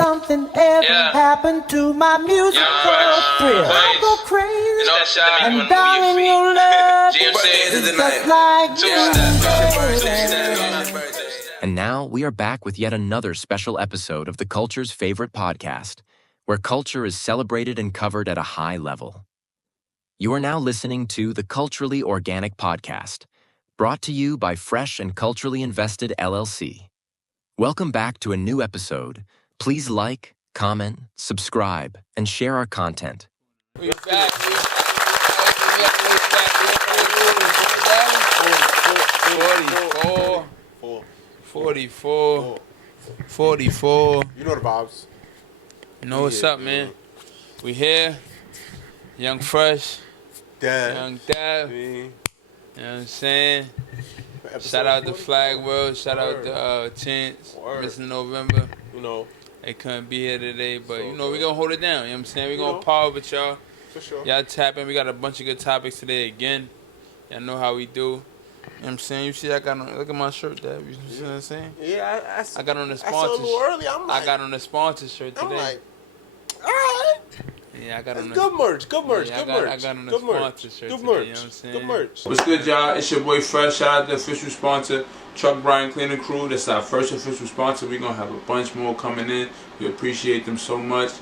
something ever happened to my musical thrill, I'll go crazy. And darling, your love is just like And now we are back with yet another special episode of the Culture's favorite podcast, where culture is celebrated and covered at a high level. You are now listening to the Culturally Organic Podcast, brought to you by Fresh and Culturally Invested LLC. Welcome back to a new episode. Please like, comment, subscribe, and share our content. We back. 44. You know the vibes. You know what's up, man? We here. Young Fresh. Young Dab. You know what I'm saying? Shout out to Flag World. Shout out to Chance. Missing November. You know. They couldn't be here today, but you know, we gonna hold it down. You know what I'm saying? We gonna power with y'all. For sure. Y'all tapping. We got a bunch of good topics today again. Y'all know how we do. You know what I'm saying? You see, I got on, look at my shirt, Dab. You see what I'm saying? Yeah, I got on the I saw a sponsor. little early. I'm like, I got on the sponsor shirt today. I'm like, all right. Yeah, I got on the good merch. Good merch. Yeah, good merch. I got on the good sponsor merch. shirt Good today, merch. you know what I'm saying? Good merch. What's good, y'all? It's your boy Fresh. Shout out to the official sponsor, Truck Brian Cleaning Crew. That's our first official sponsor. We're gonna have a bunch more coming in. We appreciate them so much.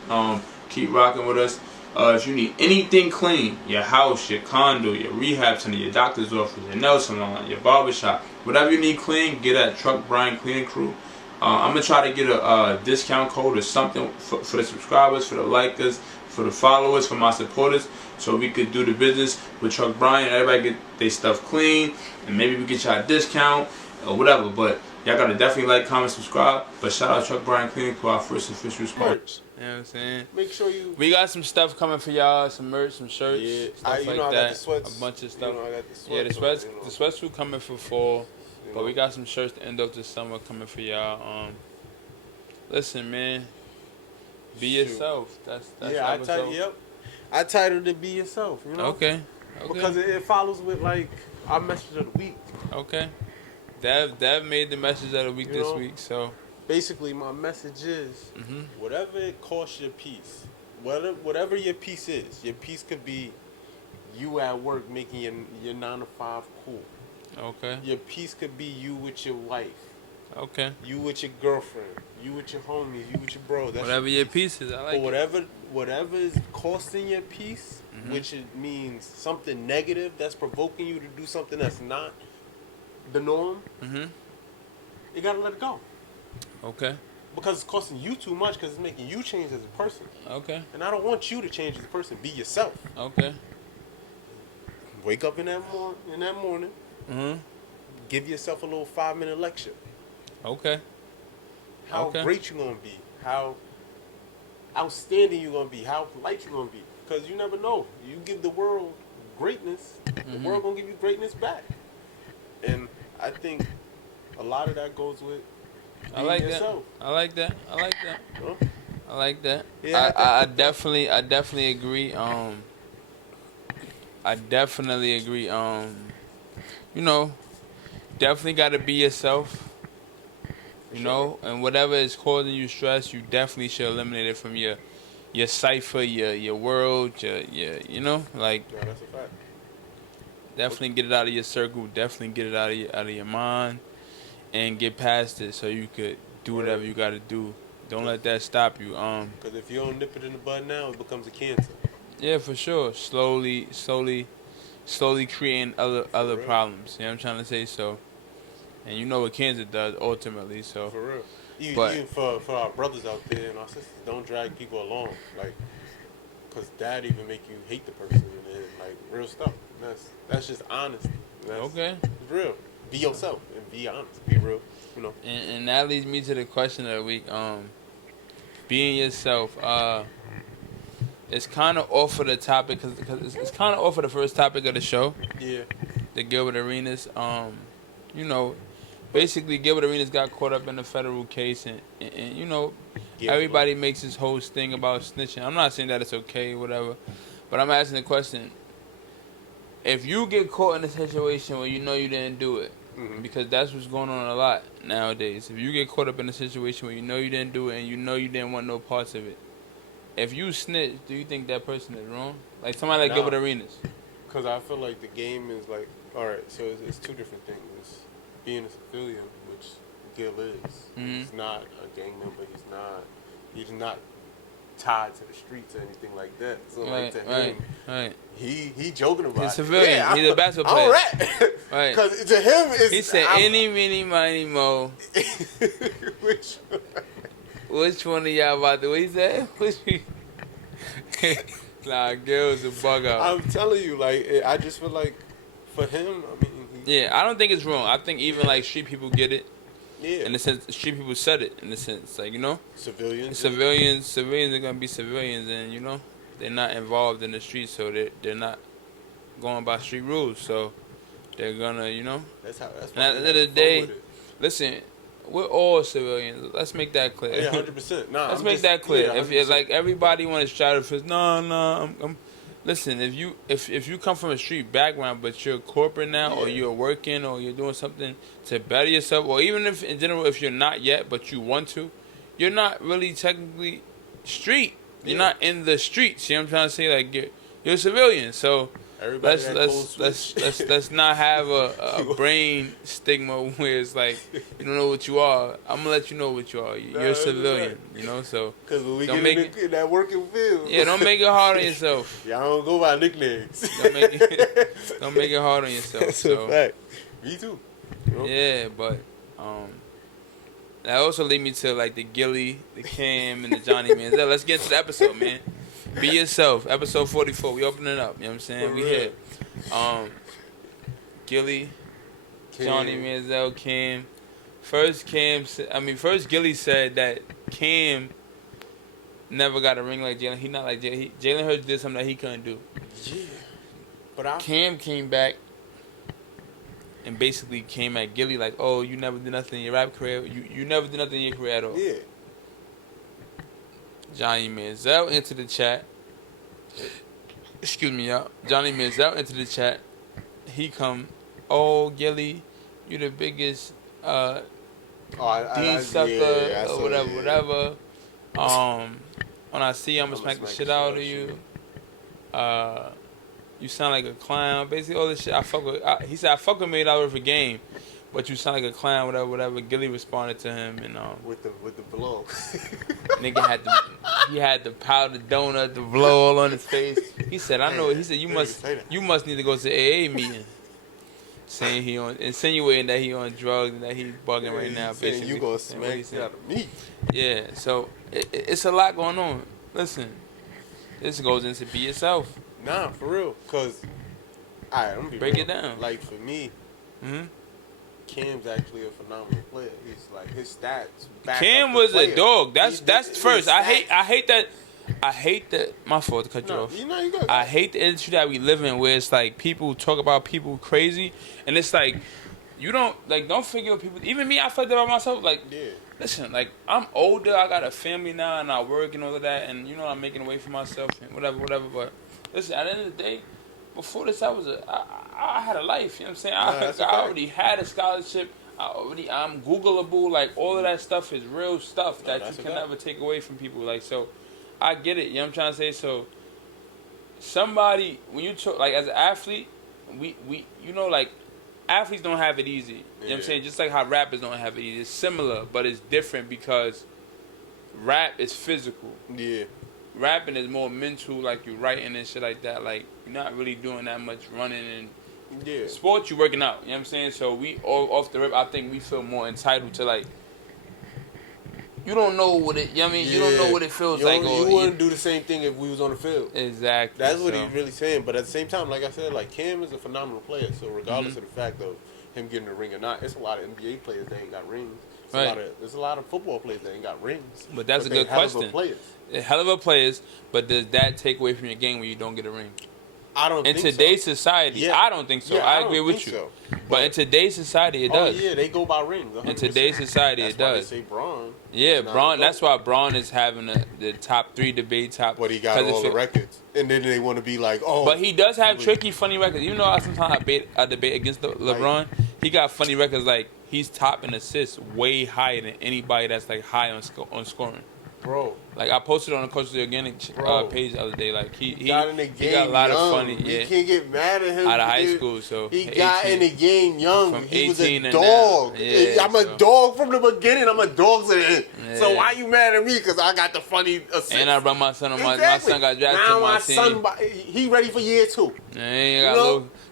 Keep rocking with us. If you need anything clean, your house, your condo, your rehab center, your doctor's office, your nail salon, your barbershop, whatever you need clean, get at Truck Brian Cleaning Crew. I'm gonna try to get a discount code or something for the subscribers, for the likers, for the followers, for my supporters, so we could do the business with Truck Brian. Everybody get their stuff clean, and maybe we get y'all a discount or whatever. But y'all gotta definitely like, comment, subscribe. But shout out Truck Brian Cleaning for our first official sponsor. You know what I'm saying? Make sure you. We got some stuff coming for y'all, some merch, some shirts, stuff like I that. got the sweats. A bunch of stuff. I got the sweats. Yeah, the on, sweats will coming for fall, but we got some shirts to end up the summer coming for y'all. Listen, man, be yourself. That's yeah. I titled it "Be Yourself." You know. Okay. Because it follows with like our message of the week. Okay. Dev made the message of the week this week, so. Basically, my message is, whatever it costs your peace, whatever your peace is, your peace could be you at work making your 9 to 5 cool. Okay. Your peace could be you with your wife. Okay. You with your girlfriend. You with your homies. You with your bro. That's whatever your peace is, I like it. Whatever is costing your peace, which it means something negative that's provoking you to do something that's not the norm, you gotta let it go. Okay. Because it's costing you too much, because it's making you change as a person. Okay. And I don't want you to change as a person. Be yourself. Okay. Wake up in that morning. Give yourself a little 5-minute lecture. Okay. How great you gonna be. How outstanding you gonna be. How polite you gonna be. Because you never know. You give the world greatness, the world gonna give you greatness back. And I think a lot of that goes with I like yourself. that. I like that. Huh? I like that. Yeah, I definitely agree. I definitely agree. You know, definitely got to be yourself. You know, and whatever is causing you stress, you definitely should eliminate it from your cipher, your world, your you know, like. Yeah, that's a fact. Definitely get it out of your circle. Definitely get it out of your mind, and get past it so you could do whatever you got to do. Don't let that stop you. Because if you don't nip it in the bud now, it becomes a cancer. Yeah, for sure. Slowly creating other problems. You know what I'm trying to say? So, and you know what cancer does ultimately. So for real. Even for our brothers out there and our sisters, don't drag people along. Like, because that even make you hate the person. And like real stuff. That's just honest. Okay. It's real. Be yourself and be honest. Be real. You know. And that leads me to the question of the week. Being yourself. It's kind of off of the topic because it's kind of off of the first topic of the show. Yeah. The Gilbert Arenas. You know, basically Gilbert Arenas got caught up in a federal case, and you know, everybody makes this whole thing about snitching. I'm not saying that it's okay, whatever, but I'm asking the question: if you get caught in a situation where you know you didn't do it, because that's what's going on a lot nowadays. If you get caught up in a situation where you know you didn't do it and you know you didn't want no parts of it, if you snitch, do you think that person is wrong? Like somebody like Gilbert Arenas. Because I feel like the game is like, all right, so it's two different things. It's being a civilian, which Gil is. He's not a gang member. He's not tied to the streets or anything like that. So like to him, he joking about he's a civilian. Yeah, he's a basketball player. All right. Right. Because to him, it's... He said, any, mini, miny, mo. Which one of y'all about to... What he said? Nah, Gil's a bug out. I'm telling you, like, I just feel like for him, I mean... I don't think it's wrong. I think even, like, street people get it. Yeah. In the sense, street people said it, in the sense. Like, you know? Civilians are going to be civilians, and, you know, they're not involved in the streets, so they're not going by street rules, so they're going to, you know? That's and at the end of the day, listen, we're all civilians. Let's make that clear. Yeah, 100%. Nah, Let's make that clear. Yeah, if it's like everybody want to try to fist, I'm listen, if you come from a street background but you're corporate now, or you're working, or you're doing something to better yourself, or even if in general if you're not yet but you want to, you're not really technically street. You're not in the streets. You know what I'm trying to say? Like you're a civilian. So let's not have a brain stigma where it's like you don't know what you are. I'm gonna let you know what you are. You're a civilian, you know. So because when we get in that working field, don't make it hard on yourself. Y'all don't go by nicknames. Don't make it hard on yourself. That's so a fact. Me too. You know? Yeah, but that also lead me to like the Gillie, the Cam, and the Johnny Manziel. Let's get into the episode, man. Be yourself. Episode 44. We opening up. You know what I'm saying? We here. Gillie, Johnny Manziel, Cam. First Gillie said that Cam never got a ring like Jalen. He not like Jalen. Jalen Hurts did something that he couldn't do. Yeah. But Cam came back and basically came at Gillie like, oh, you never did nothing in your rap career. You never did nothing in your career at all. Yeah. Johnny Manziel into the chat. Excuse me, y'all. Johnny Manziel into the chat. He come, oh, Gillie, you the biggest D sucker or whatever. When I see you, I'm gonna smack the shit out of you. You sound like a clown. Basically, all this shit. He said, I fuck with $1 million for a game, but you sound like a clown, whatever. Gillie responded to him and with the blow. Nigga had the powdered donut, the blow all on his face. He said, I know. He said, you must need to go to the AA meeting. Saying insinuating that he on drugs and that he bugging right now. Saying basically, you gonna smack out of me. Yeah, so it's a lot going on. Listen, this goes into be yourself. Nah, for real. Cause, alright, I'm gonna be break real. it down. Like for me, Cam's actually a phenomenal player. He's like his stats. Cam was a dog. That's first. I hate that. My fault to cut you off. You know you got. I hate the industry that we live in, where it's like people talk about people crazy, and it's like you don't figure out people. Even me, I felt that about myself. Like, listen, like I'm older. I got a family now, and I work and all of that, and you know I'm making a way for myself and whatever. But listen, at the end of the day, before this, I had a life. You know what I'm saying? I already had a scholarship. I'm Googleable. Like all of that stuff is real stuff that you can never take away from people. Like so. I get it, you know what I'm trying to say? So, somebody, when you talk, like, as an athlete, we you know, like, athletes don't have it easy. You know what I'm saying? Just like how rappers don't have it easy. It's similar, but it's different because rap is physical. Yeah. Rapping is more mental, like, you writing and shit like that. Like, you're not really doing that much running and sports, you working out. You know what I'm saying? So, we, all off the rip, I think we feel more entitled to, like, you don't know what it. You know what I mean? You don't know what it feels like. You wouldn't do the same thing if we was on the field. Exactly. That's what he's really saying. But at the same time, like I said, like Cam is a phenomenal player. So regardless of the fact of him getting a ring or not, it's a lot of NBA players that ain't got rings. There's a lot of football players that ain't got rings. But that's a good question. Hell of a players. But does that take away from your game when you don't get a ring? I don't think so. In today's society, I don't think so. Yeah, I agree with you. So. But in today's society, it does. Oh, yeah, they go by rings. 100%. In today's society, it does. That's why they say Braun. Yeah, Braun. That's why Braun is having the top 3 debate. But he got all the records. And then they want to be like, oh. But he does have tricky, funny records. Even though sometimes I debate against LeBron, he got funny records. Like he's top in assists, way higher than anybody that's like high on scoring. Bro. Like I posted on the Coach of the Organic page the other day. Like he got in the game he got a lot young. of funny. Yeah, you can't get mad at him. Out of high school, so he got in the game young. From He was a 18 and dog. now. Yeah, I'm a dog from the beginning. I'm a dog to the end. Yeah. So why you mad at me? Because I got the funny assist. And I brought my son on exactly. my son got drafted now to my my team. son, he ready for year 2. Yeah,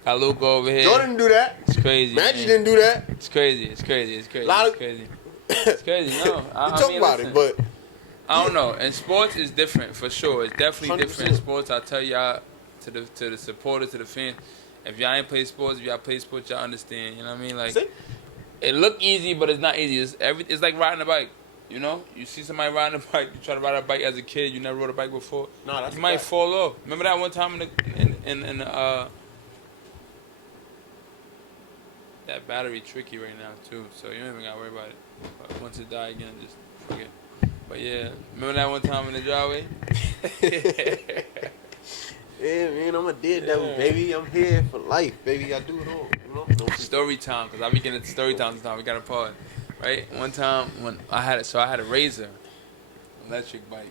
got Luke over here. Jordan didn't do that. It's crazy. Magic man. didn't do that. It's crazy. It's crazy. It's crazy. Lot It's crazy. It's crazy. No, I talk mean, about listen, it, but I don't know. And sports is different for sure. It's definitely 100%. different in sports. I tell y'all, to the supporters, to the fans, if y'all ain't play sports, if y'all play sports, y'all understand. You know what I mean? Like, it look easy, but it's not easy. It's like riding a bike. You know, you see somebody riding a bike. You try to ride a bike as a kid. You never rode a bike before. No, that's you might fall off. Remember that one time in that battery tricky right now too. So you don't even gotta worry about it. But once it die again, just forget. But yeah, remember that one time in the driveway? Yeah, man, I'm a daredevil, baby. I'm here for life, baby. I do it all. You know? No Story time, because I be getting into story time this time. We got a pause. Right? One time when I had a Razor electric bike.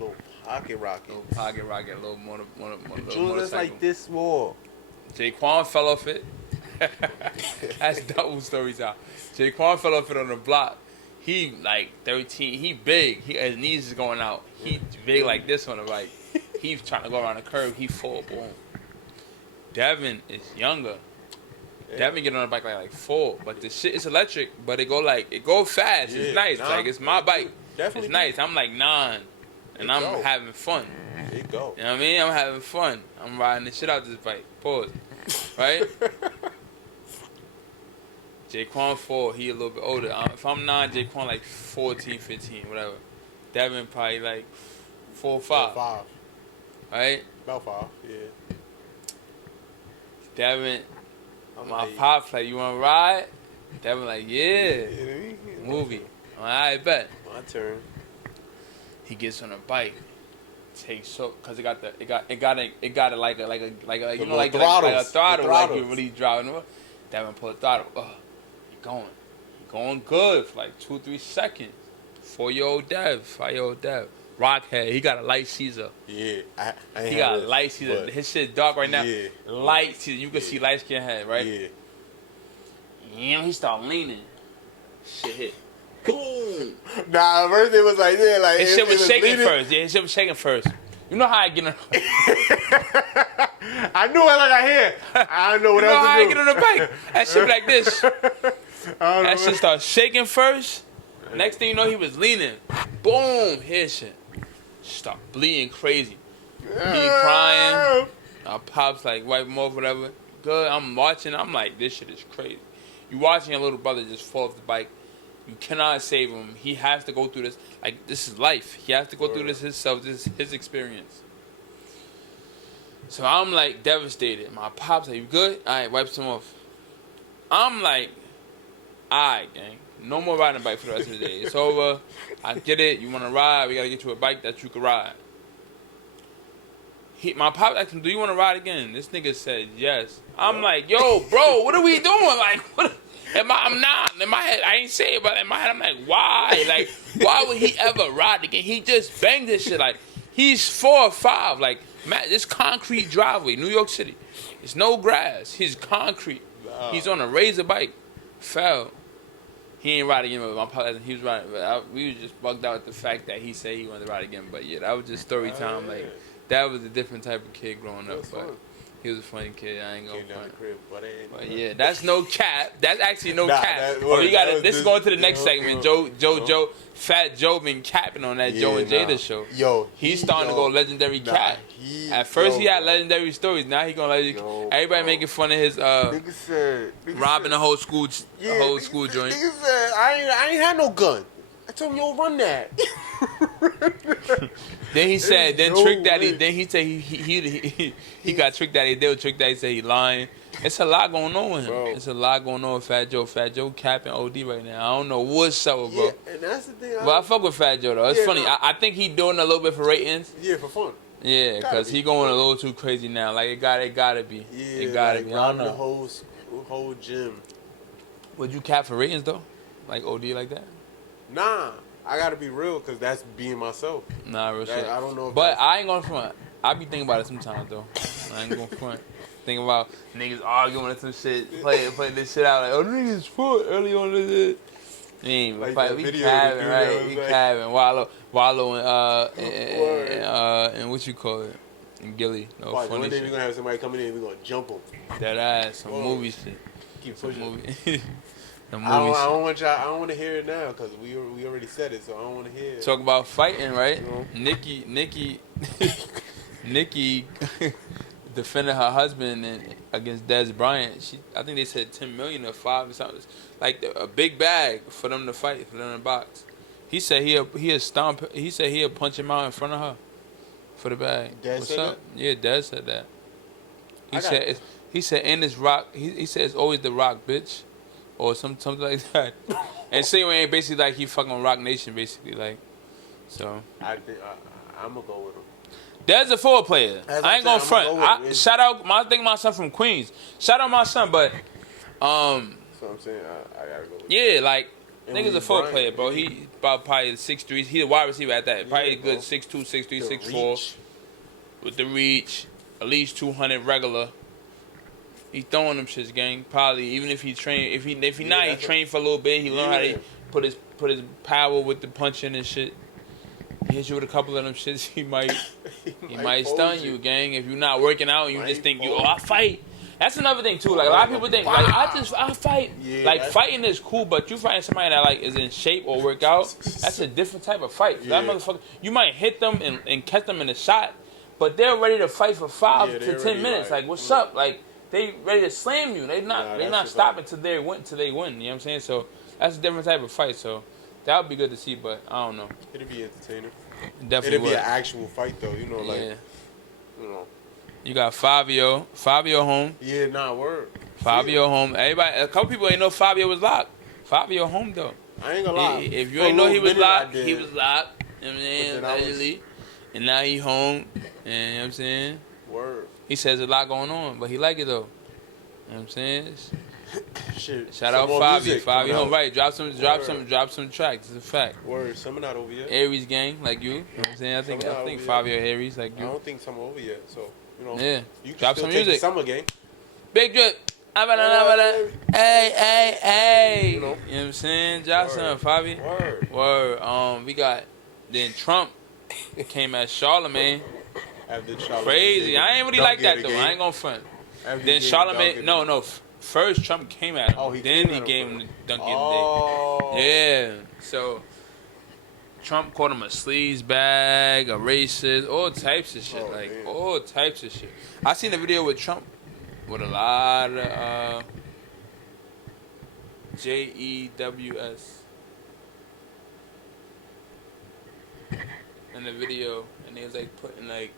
little pocket rocket. Little pocket rocket, little June motorcycle. is like this small. Jaquan fell off it. That's double story time. Jaquan fell off it on the block. He like 13. He big. His knees is going out. He big like this on the bike. He's trying to go around the curve. He fall. Boom. Devin is younger. Yeah. Devin get on the bike like 4. But the shit is electric. But it go fast. Yeah, it's nice. Like it's my bike. Definitely. It's nice. I'm like 9. And I'm having fun. There you go. You know what I mean? I'm having fun. I'm riding the shit out this bike. Pause. Right? Jaquan 4, he a little bit older. If I'm 9, Jaquan like 14, 15, whatever. Devin probably like 4 or 5. 5. Right? About 5, yeah. Devin, my pops like, you want to ride? Devin like, yeah. Movie. I'm like, I bet. My turn. He gets on a bike. Cause it got it like a you know like a throttle like you really driving. Devin pull the throttle. He going good for like 2-3 seconds. 4-year-old Dev, 5-year-old Dev. Rockhead, he got a light Caesar. Yeah, he got a light Caesar. His shit dark right now. Yeah. Light Caesar, you can see light skin head, right? Yeah. Yeah, he start leaning. Shit hit. Boom. Nah, first it was like that. Like his shit was shaking first. Yeah, his shit was shaking first. You know how I get on. I knew it like I hear. I don't know what else to do. You know how I get on the bike? That shit like this. That shit start shaking first. Next thing you know, he was leaning. Boom, his shit. Start bleeding crazy. He crying. Our pops like wipe him off, whatever. Good. I'm watching. I'm like, this shit is crazy. You watching your little brother just fall off the bike. You cannot save him. He has to go through this. Like, this is life. He has to go through this himself. This is his experience. So I'm like devastated. My pops like, you good? All right, wipes him off. I'm like, all right, gang. No more riding a bike for the rest of the day. It's over. I get it. You want to ride? We got to get you a bike that you can ride. My pop asked him, do you want to ride again? This nigga said yes. I'm like, yo, bro, what are we doing? Like, what? I'm not. In my head, I ain't say it, but in my head, I'm like, why? Like, why would he ever ride again? He just banged this shit. Like, he's 4 or 5. Like, man, this concrete driveway, New York City. It's no grass. He's concrete. He's on a Razor bike. Fell. He ain't ride again, but my pop, he was riding. We was just bugged out with the fact that he said he wanted to ride again. But yeah, that was just story time. Like, that was a different type of kid growing up. But he was a funny kid. I ain't gonna front. But yeah, that's no cap. That's actually no cap. We got this is going to the next segment. Joe, Fat Joe been capping on that Joe and Jada show. Yo, he's starting to go legendary cap. At first he had legendary stories. Now he gonna everybody making fun of his robbing the whole school joint. Nigga said I ain't had no gun. I told him, yo, run that. Then he said, Trick Daddy. Then he said he got Trick Daddy. They Trick Daddy said he lying. It's a lot going on with him. Bro. It's a lot going on with Fat Joe. Fat Joe capping OD right now. I don't know what's up with bro. Yeah, and that's the thing. But I fuck with Fat Joe though. It's funny. No. I think he doing a little bit for ratings. Yeah, for fun. Yeah, because he going a little too crazy now. Like it gotta be. Yeah, it gotta be. I don't know. The whole gym. Would you cap for ratings though? Like OD like that? Nah, I gotta be real because that's being myself. Nah, real shit. I don't know. But I ain't gonna front. I be thinking about it sometimes though. I ain't gonna front. Thinking about niggas arguing and some shit, playing this shit out like, oh niggas fought early on this. Like Fight, we cabbing, right? We cabbing. Wallow and what you call it? And Gillie. No funny funny one day shit. we gonna have somebody coming in, we gonna jump them. That ass, some movie shit. Keep pushing. I don't want y'all. I don't want to hear it now because we already said it, so I don't want to hear it. Talk about fighting, right? You know? Nikki defended her husband against Des Bryant. I think they said $10 million or $5 or something, like a big bag for them to fight, for them to box. He said he'll stomp. He said he'll punch him out in front of her for the bag. Des said that? Yeah, Des said that. He said in this Rock. He said it's always the Rock, bitch, or something like that. And Say basically like he fucking Rock Nation, basically like. So I'm gonna go with him. Des a forward player. I ain't gonna front. Shout out my son from Queens. Shout out my son, but So I'm saying I gotta go with him. yeah, like And nigga's a forward player, bro. He about probably 6'3". He a wide receiver at that. Probably good 6'2", 6'3", 6'4". With the reach, at least 200 regular. He throwing them shits, gang. Probably even if he train, if he not, he trained for a little bit. He learned how to put his power with the punching and shit. He hit you with a couple of them shits, he might stun you, gang. If you're not working out and you just think I fight. That's another thing too. Like a lot of people think like I fight. Yeah, like fighting is cool, but you fighting somebody that like is in shape or work out, that's a different type of fight. That motherfucker, you might hit them and catch them in a shot, but they're ready to fight for 5 to 10 minutes. Like what's up? Like they ready to slam you. They not stopping till they win. You know what I'm saying? So that's a different type of fight. So that would be good to see, but I don't know. It'd be entertaining. Definitely It'd be an actual fight though. You know, like you know. You got Fabio home. Yeah, nah, word. Fabio home. Everybody, a couple people ain't know Fabio was locked. Fabio home though. I ain't gonna lie. If you ain't know he was locked, he was locked. You know what I'm saying? Allegedly. And now he home. And you know what I'm saying? Word. He says a lot going on, but he like it though. You know what I'm saying? Shit. Shout out Fabio. Fabio home. Right. Drop some tracks. It's a fact. Word. Some not over yet. Aries gang, like you. You know what I'm saying? I think Fabio Aries, like you. I don't think some over yet, so you know. Yeah. You can Drop still some take music. the summer game. Big drip. Hey. You know what I'm saying? Johnson, Fabio. Word. We got then Trump came at Charlemagne. After Charlemagne. Crazy. I ain't really like that though. I ain't gonna front. Then Charlemagne. No. First Trump came at him. Oh, then he gave him the dunk of the day. Yeah. So Trump called him a sleaze bag, a racist, all types of shit. All types of shit. I seen a video with Trump with a lot of JEWS in the video, and he was like putting like,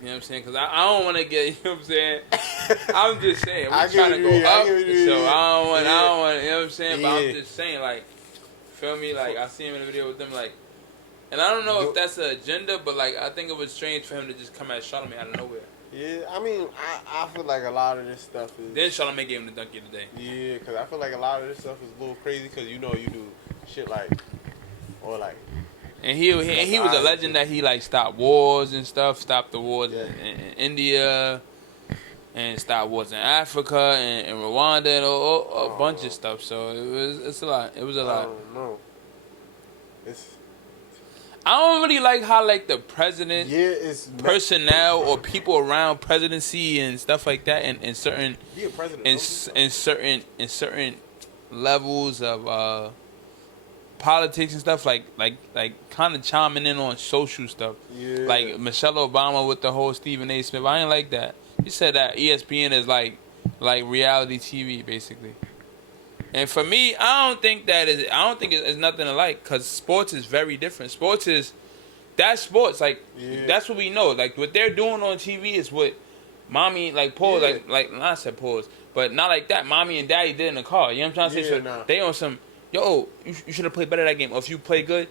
you know what I'm saying? Because I don't want to get, you know what I'm saying? I'm just saying, we're trying to go up, so I don't want, you know what I'm saying? But I'm just saying, like, feel me? Like, I see him in the video with them, like, and I don't know if that's an agenda, but, like, I think it was strange for him to just come at Charlemagne out of nowhere. Yeah, I mean, I feel like a lot of this stuff is... Then Charlemagne gave him the dunk of the day. Yeah, because I feel like a lot of this stuff is a little crazy because, you know, you do shit like... Or, like... And he was a legend that he, like, stopped wars and stuff, stopped the wars in India, and stopped wars in Africa and Rwanda and a bunch of stuff. So it's a lot. It was a lot. I don't know. I don't really like how like the president, personnel or people around presidency and stuff like that, and certain in certain levels of politics and stuff like kind of chiming in on social stuff. Yeah. Like Michelle Obama with the whole Stephen A. Smith. I ain't like that. He said that ESPN is like reality TV basically. And for me, I don't think it's nothing alike because sports is very different. That's sports. Like that's what we know. Like what they're doing on TV is what mommy like pause like not said pause, but not like that. Mommy and daddy did in the car. You know what I'm trying to say? So they on some yo. You should have played better that game. Or if you play good,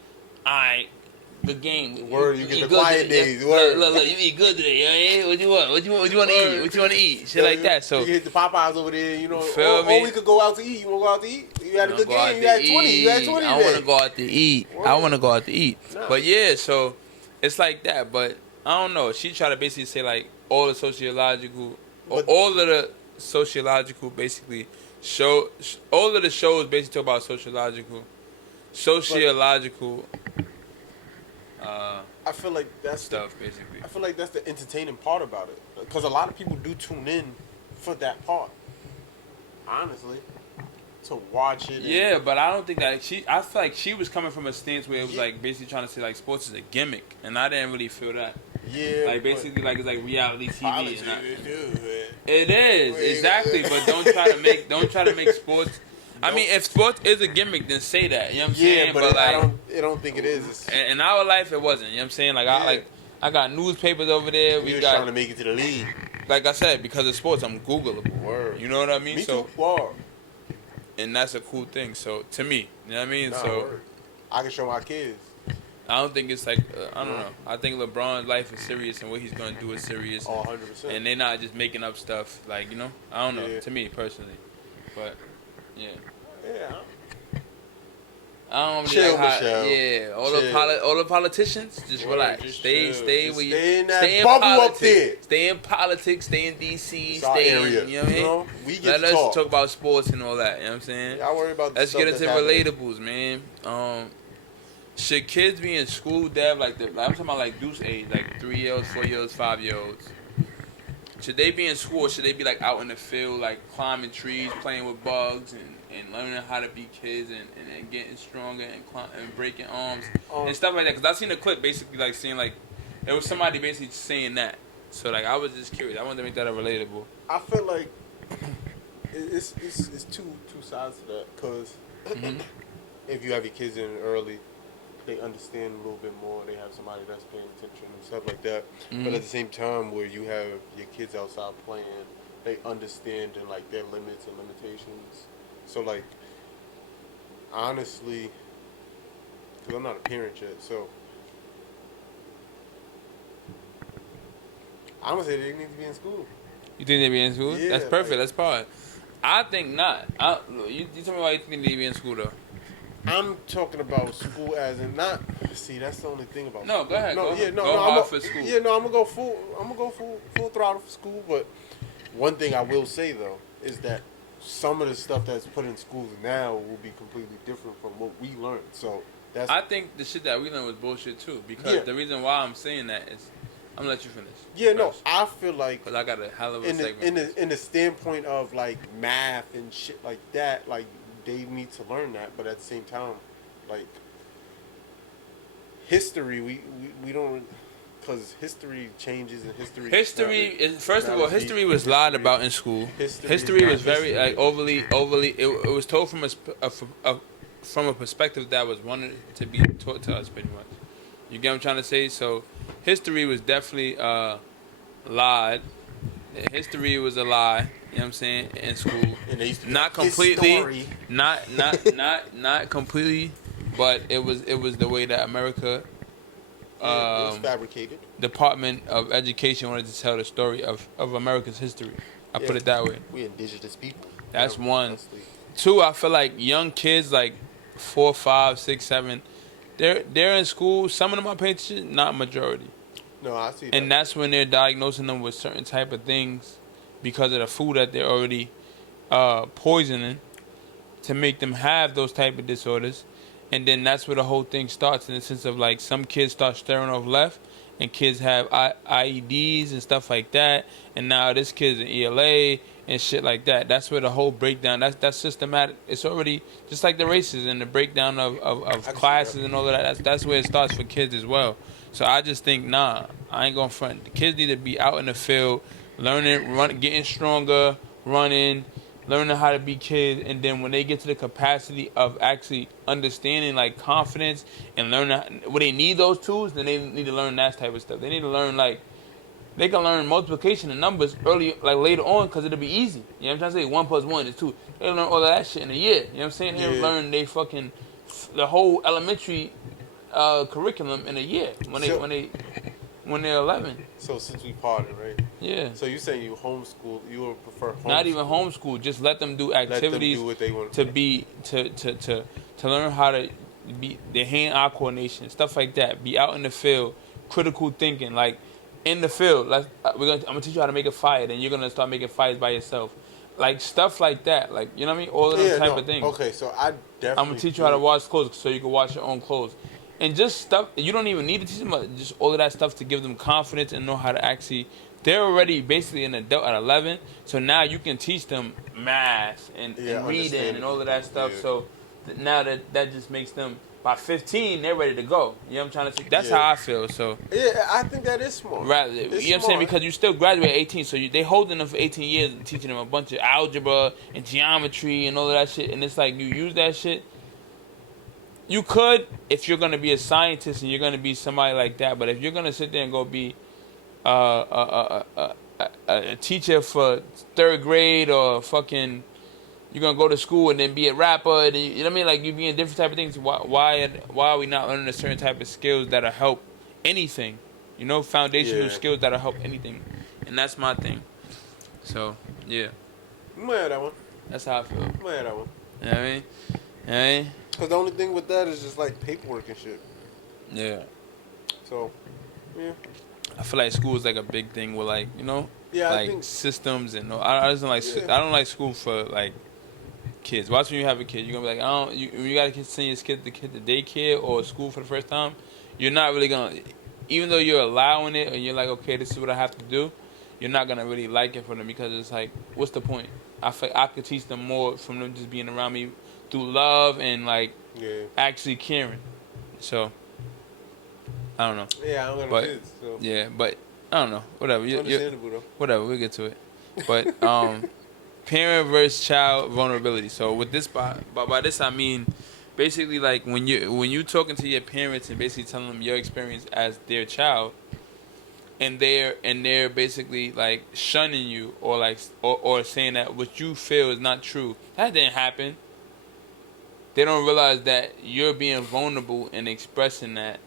Good game. Word, you get the quiet days. Word. Look, you eat good today, yeah? What you want? What you want to eat? What you want to eat? Shit like that. So you hit the Popeyes over there, you know. Or we could go out to eat. You want to go out to eat? You had a good game. You had 20. You had 20 I want to go out to eat. Word. I want to go out to eat. Nah. But yeah, so it's like that. But I don't know. She tried to basically say like all the sociological basically all of the shows basically talk about sociological. I feel like that's stuff basically. I feel like that's the entertaining part about it, because a lot of people do tune in for that part. Honestly, to watch it. Yeah, but I don't think that I feel like she was coming from a stance where it was like basically trying to say like sports is a gimmick, and I didn't really feel that. Yeah, like basically like it's like reality TV. It is exactly, but don't try to make sports. I mean, if sports is a gimmick, then say that. You know what I'm saying? But like, I don't think it is. In our life, it wasn't. You know what I'm saying? Like I got newspapers over there. We got trying to make it to the league. Like I said, because of sports, I'm Googleable. Word. You know what I mean? Me too. Word. And that's a cool thing. So to me, you know what I mean? Word. I can show my kids. I don't think it's like I don't know. I think LeBron's life is serious and what he's gonna do is serious. 100%. And they're not just making up stuff. Like I don't know. Yeah. To me personally, but yeah. Yeah. I don't chill, like how, Michelle. yeah. All the politicians, just relax. Just stay in that stay in bubble politics. up there. Stay in politics. Stay in DC. It's our area. You know what I mean? We get Let to us talk about sports and all that. You know what I'm saying? Yeah, I worry about. Let's get into happening. relatables, man. Should kids be in school, Dev? I'm talking about like Deuce age, like 3-year-olds, 4-year-olds, 5-year-olds. Should they be in school, or should they be like out in the field, like climbing trees, playing with bugs, and learning how to be kids and getting stronger and breaking arms and stuff like that? Because I seen a clip basically like saying like it was somebody basically saying that. So like I was just curious. I wanted to make that relatable. I feel like it's two sides to that, because if you have your kids in early, they understand a little bit more. They have somebody that's paying attention and stuff like that. But at the same time, where you have your kids outside playing, they understand and like their limits and limitations. So like, honestly, because I'm not a parent yet, so I'm gonna say they need to be in school. You think they be in school? Yeah, That's perfect. like, That's fine. I think not. You tell me why you think they need to be in school though. I'm talking about school as in not. See, that's the only thing about. No, school. go ahead. No, go yeah, no, go no. hard for school. Yeah, no, I'm gonna go full throttle for school. But one thing I will say though is that some of the stuff that's put in schools now will be completely different from what we learned. So that's. I think the shit that we learned was bullshit too. Because the reason why I'm saying that is, I'm gonna let you finish. Yeah, no, first. I feel like. Because I got a hell of a segment. In the standpoint of like math and shit like that, like they need to learn that, but at the same time, like history, we don't, because history changes and history. History is first of all, history was lied about in school. History was very like overly. It was told from a perspective that was wanted to be taught to us pretty much. You get what I'm trying to say? So history was definitely lied. History was a lie. You know what I'm saying? In school, not completely, not completely, but it was the way that America, it was fabricated. Department of Education wanted to tell the story of America's history. I put it that way. We indigenous people. That's one. Two, I feel like young kids like 4, 5, 6, 7, they're in school. Some of them are paying attention, not majority. No, I see that. And that's when they're diagnosing them with certain type of things because of the food that they're already poisoning to make them have those type of disorders. And then that's where the whole thing starts, in the sense of like some kids start staring off left and kids have IEDs and stuff like that. And now this kid's in ELA and shit like that. That's where the whole breakdown, that's systematic. It's already just like the races and the breakdown of classes and all of that. That's where it starts for kids as well. So I just think, I ain't gonna front. The kids need to be out in the field, learning, getting stronger, running, learning how to be kids, and then when they get to the capacity of actually understanding like confidence and learning when they need those tools, then they need to learn that type of stuff. They need to learn like they can learn multiplication and numbers early, like later on, because it'll be easy. You know what I'm trying to say? 1 + 1 is 2. They learn all of that shit in a year. You know what I'm saying? They learn the whole elementary curriculum in a year when they're 11. So since we parted, right? Yeah. So you saying you homeschool? You would prefer homeschool? Not even homeschool. Just let them do activities. Let them do what they want to learn how to be their hand-eye coordination, stuff like that. Be out in the field, critical thinking, like in the field. Like I'm gonna teach you how to make a fire. Then you're gonna start making fires by yourself, like stuff like that. Like you know what I mean? All of those type of things. Okay, so I definitely. I'm gonna teach you how to wash clothes so you can wash your own clothes. And just stuff, you don't even need to teach them, just all of that stuff to give them confidence and know how to actually, they're already basically an adult at 11, so now you can teach them math and reading and all of that stuff. Yeah. So now that just makes them, by 15, they're ready to go. You know what I'm trying to say? That's how I feel. So yeah, I think that is smart. Rather, you know what I'm saying? Because you still graduate at 18, so they holding them for 18 years and teaching them a bunch of algebra and geometry and all of that shit. And it's like you use that shit. You could, if you're going to be a scientist and you're going to be somebody like that, but if you're going to sit there and go be a teacher for 3rd grade or fucking, you're going to go to school and then be a rapper, and you know what I mean? Like, you be in different type of things. Why are we not learning a certain type of skills that'll help anything? You know, foundational skills that'll help anything. And that's my thing. So, yeah. You might have that one. That's how I feel. You might have that one. You know what I mean? You know what I mean? Because the only thing with that is just like paperwork and shit. Yeah. So, yeah. I feel like school is like a big thing with like, you know, like I think systems and I don't like I don't like school for like kids. Watch when you have a kid, you're gonna be like, you gotta send your kid to daycare or school for the first time. You're not really gonna, even though you're allowing it and you're like, okay, this is what I have to do. You're not gonna really like it for them because it's like, what's the point? I feel I could teach them more from them just being around me through love and like actually caring. So I don't know. Yeah, I don't got no kids. So. Yeah, but I don't know. Whatever. Whatever. We'll get to it. But parent versus child vulnerability. So with this, by this I mean basically like when you talking to your parents and basically telling them your experience as their child, and they're basically like shunning you or like or saying that what you feel is not true. That didn't happen. They don't realize that you're being vulnerable and expressing that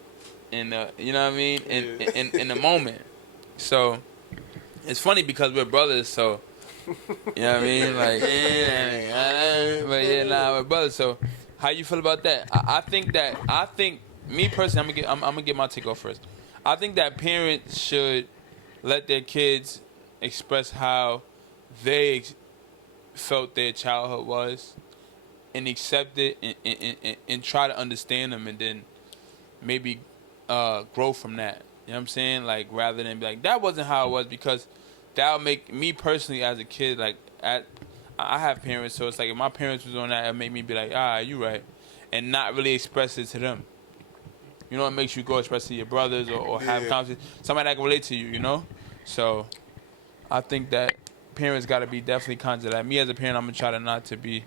in the, you know what I mean, in the moment. So it's funny because we're brothers, so you know what I mean, like but yeah, we're brothers. So how you feel about that? I think me personally, I'm gonna get my take off first. I think that parents should let their kids express how they felt their childhood was, and accept it and try to understand them, and then maybe grow from that. You know what I'm saying? Like, rather than be like, that wasn't how it was, because that'll make me personally as a kid, like, I have parents, so it's like if my parents was on that, it made me be like, you right, and not really express it to them. You know, it makes you go express it to your brothers or have conversations, somebody that can relate to you, you know? So I think that parents got to be definitely conscious of that. Me as a parent, I'm going to try to not to be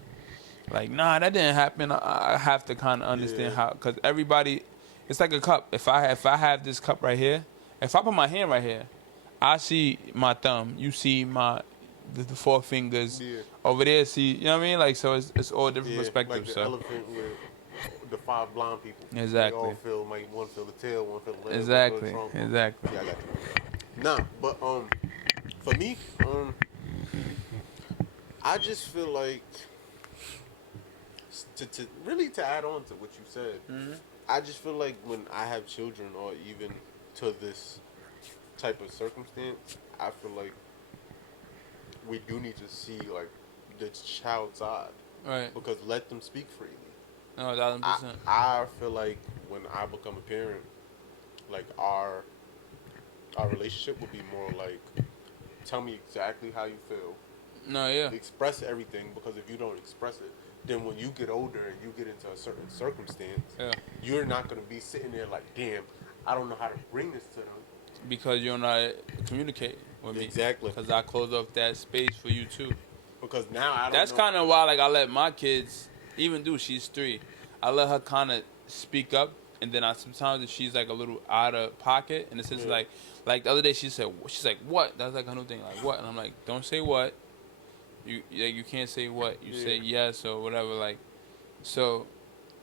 like, nah, that didn't happen. I have to kind of understand how, because everybody, it's like a cup. If I have this cup right here, if I put my hand right here, I see my thumb. You see the 4 fingers. Yeah. Over there, see, you know what I mean? Like, so it's all different perspectives. Like the so. elephant with the 5 blind people. Exactly. They all feel, like, one feel the tail, one feel the leg. Exactly. One feel the Exactly. Yeah, I got you. Nah, but for me, I just feel like to add on to what you said, I just feel like when I have children, or even to this type of circumstance, I feel like we do need to see like the child's side, right? Because let them speak freely. No, 1,000%. I feel like when I become a parent, like our relationship will be more like, tell me exactly how you feel. No, yeah. Express everything, because if you don't express it, then when you get older and you get into a certain circumstance, you're not going to be sitting there like, damn, I don't know how to bring this to them. Because you don't know how to communicate with me. Exactly. Because I close off that space for you too. Because now I don't That's kind of why, like, I let my kids, even though she's 3, I let her kind of speak up, and then sometimes if she's like a little out of pocket, in the sense like the other day she's like, what? That's like her new thing, like, what? And I'm like, don't say what. You can't say what. You say yes or whatever, like. So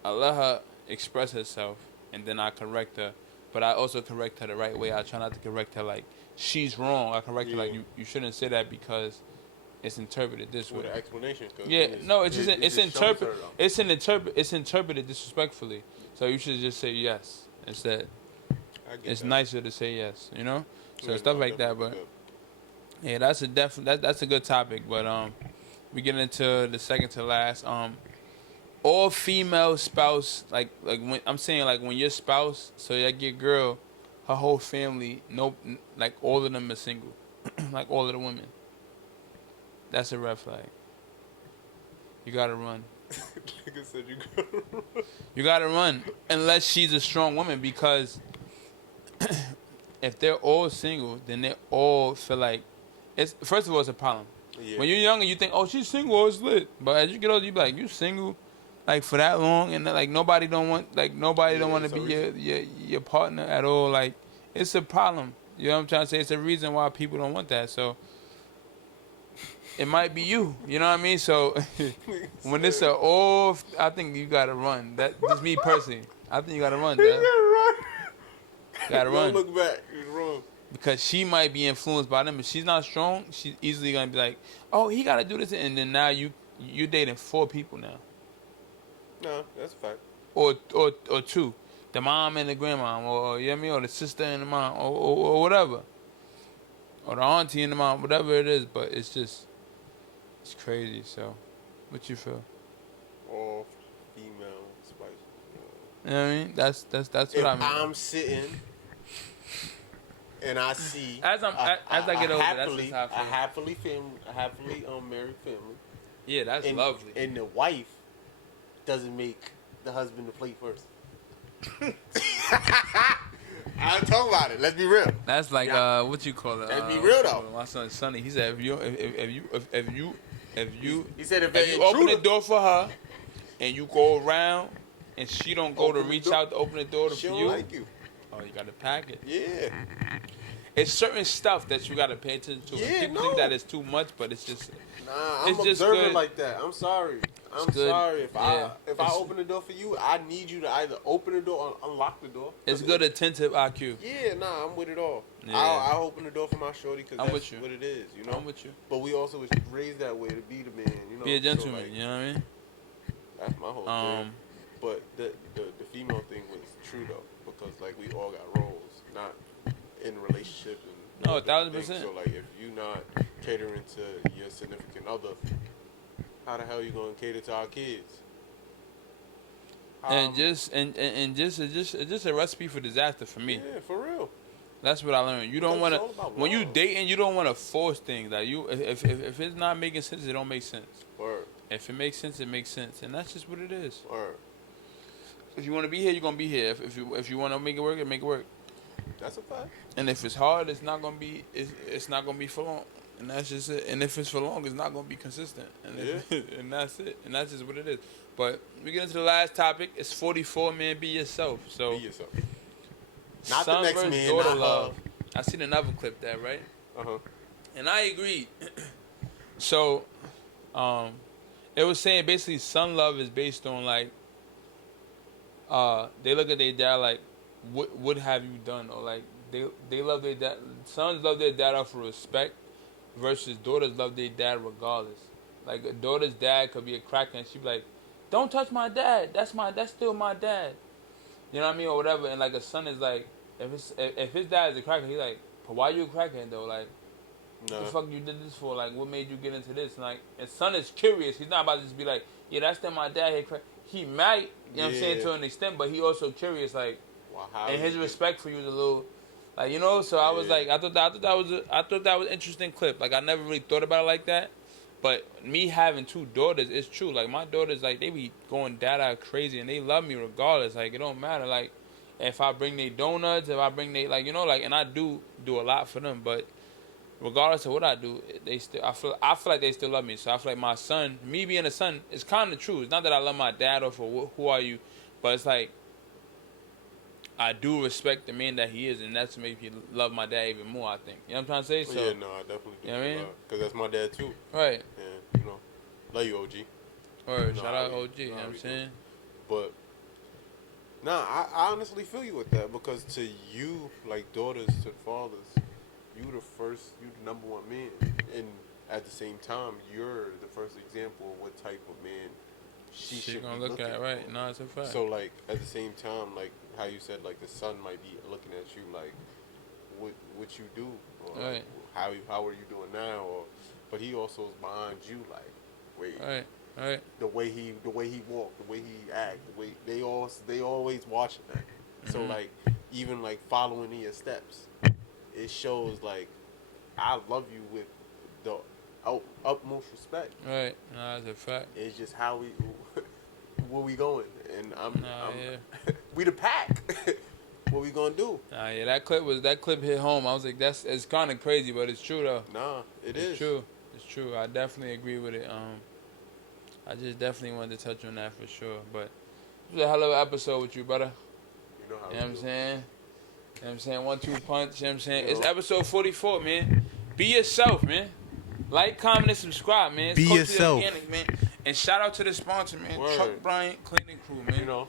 I let her express herself, and then I correct her. But I also correct her the right way. I try not to correct her like she's wrong. I correct her like you shouldn't say that because it's interpreted this way. With an explanation. Yeah, no, it's it's interpreted disrespectfully. So you should just say yes instead. It's nicer to say yes, you know. So Yeah, stuff no, like that, but good. yeah, that's a good topic. But we get into the second to last. All female spouse, like when I'm saying, like when your spouse, so like your girl, her whole family, like all of them are single, like all of the women. That's a red flag. You gotta run. Like I said, you gotta run. You gotta run unless she's a strong woman, because if they're all single, then they all feel like it's. First of all, it's a problem. Yeah. When you're younger, you think, "Oh, she's single, oh, it's lit." But as you get older, you be like, "You single, like for that long?" And like nobody don't want to be your partner at all. Like it's a problem. You know what I'm trying to say? It's a reason why people don't want that. So it might be you. You know what I mean? So when it's I think you gotta run. That just me personally. I think you gotta run. You gotta run. Gotta run. Don't look back. You're wrong. Because she might be influenced by them. If she's not strong, she's easily gonna be like, "Oh, he gotta do this," and then now you're dating 4 people now, No, that's a fact. or 2, the mom and the grandma, or you know what I mean, or the sister and the mom, or whatever, or the auntie and the mom, whatever it is. But it's crazy. So, what you feel? All female spice. You know what I mean? That's what If I mean. I'm sitting and I see As I get older, that's just how I feel. a happily married family. Yeah, that's And, lovely. and the wife doesn't make the husband to play first. I'll talk about it. Let's be real. That's like what you call it? Let's be real though. My son Sonny, he said if you He said if you open the door for her and you go around and she don't go to reach out to open the door she for don't you, like you. oh, you gotta pack it. Yeah. It's certain stuff that you gotta pay attention to. Yeah, People think that it's too much, but it's just Nah, I'm it's just observant good. like that. I'm sorry. I'm good. sorry. If I It's- open the door for you, I need you to either open the door or unlock the door. it's good attentive IQ. Yeah, nah, I'm with it all. Yeah. I'll open the door for my shorty because I'm that's with you. what it is, you know. I'm with you. But we also was raised that way to be the man, you know. Be a So, gentleman. like, You know what I mean? that's my whole thing. But the female thing was true though, because like we all got roles, not in relationships and No, different 1000%. things. So like if you not catering to your significant other, how the hell you gonna cater to our kids? And just it's just a recipe for disaster for me. Yeah, for real. That's what I learned. You don't It's want all about to when you love. dating. You don't want to force things. Like you, if it's not making sense, it don't make sense. Word, If it makes sense, it makes sense, and that's just what it is. word. If you want to be here, you're gonna be here. If you want to make it work, make it work. That's a fact. And if it's hard, it's not gonna be it's not gonna be for long. And that's just it. And if it's for long, it's not gonna be consistent. And and that's it. And that's just what it is. But we get into the last topic. It's 44, man. Be yourself. So Be yourself. Not son the next versus man. daughter Not love. I seen another clip there, right? Uh-huh. And I agreed. So, it was saying basically son love is based on like, they look at their dad like, what have you done? Or like, they love their dad. Sons love their dad out for respect versus daughters love their dad regardless. Like a daughter's dad could be a cracker and she'd be like, don't touch my dad. That's still my dad. You know what I mean? Or whatever. And like a son is like, if his dad is a cracker, he's like, but why you a crackhead though? Like, No. what the fuck you did this for? Like, what made you get into this? And like, and son is curious. He's not about to just be like, yeah, that's still my dad. He might, you know what I'm saying, to an extent, but he also curious. Like, Wow, how and is his it? respect for you is a little, like, you know. So I was Yeah. like, I thought that was an interesting clip. Like, I never really thought about it like that. But me having 2 daughters, it's true. Like, my daughters, like, they be going dada crazy, and they love me regardless. Like, it don't matter. Like, if I bring they donuts, if I bring they, like, you know, like, and I do a lot for them. But regardless of what I do, they still, I feel like they still love me. So I feel like my son, me being a son, it's kind of true. It's not that I love my dad or for who are you, but it's like, I do respect the man that he is, and that's make me love my dad even more, I think. You know what I'm trying to say? So, Yeah, no, I definitely do. You know what I mean? Because that's my dad too. right. And, you know, love you, OG. Or No, shout I out really- OG, you know no, I what I'm really saying? But Nah, I honestly feel you with that because to you, like daughters to fathers, you the number one man, and at the same time, you're the first example of what type of man she should gonna be look looking at, right? for. No, it's a fact. So like at the same time, like how you said, like the son might be looking at you like what you do, or Right. like, how are you doing now, or but he also is behind you, like wait. Right. The way he walked, the way he act, the way they always watching that. So like even like following in your steps, it shows like I love you with the utmost respect. Right. No, that's a fact. It's just how we where we going, and I'm we the pack. What we gonna do? Nah, yeah, that clip hit home. I was like, it's kind of crazy, but it's true though. Nah, It's true. It's true. I definitely agree with it. I just definitely wanted to touch on that for sure. But it was a hell of an episode with you, brother. You know how You know what I'm do. saying? You know what I'm saying? 1-2 punch. You know what I'm saying? You It's know. episode 44, man. Be yourself, man. Like, comment, and subscribe, man. It's Be Culturally yourself. Organic, man. And shout out to the sponsor, man. Word. Chuck Bryant Cleaning Crew, man. You know.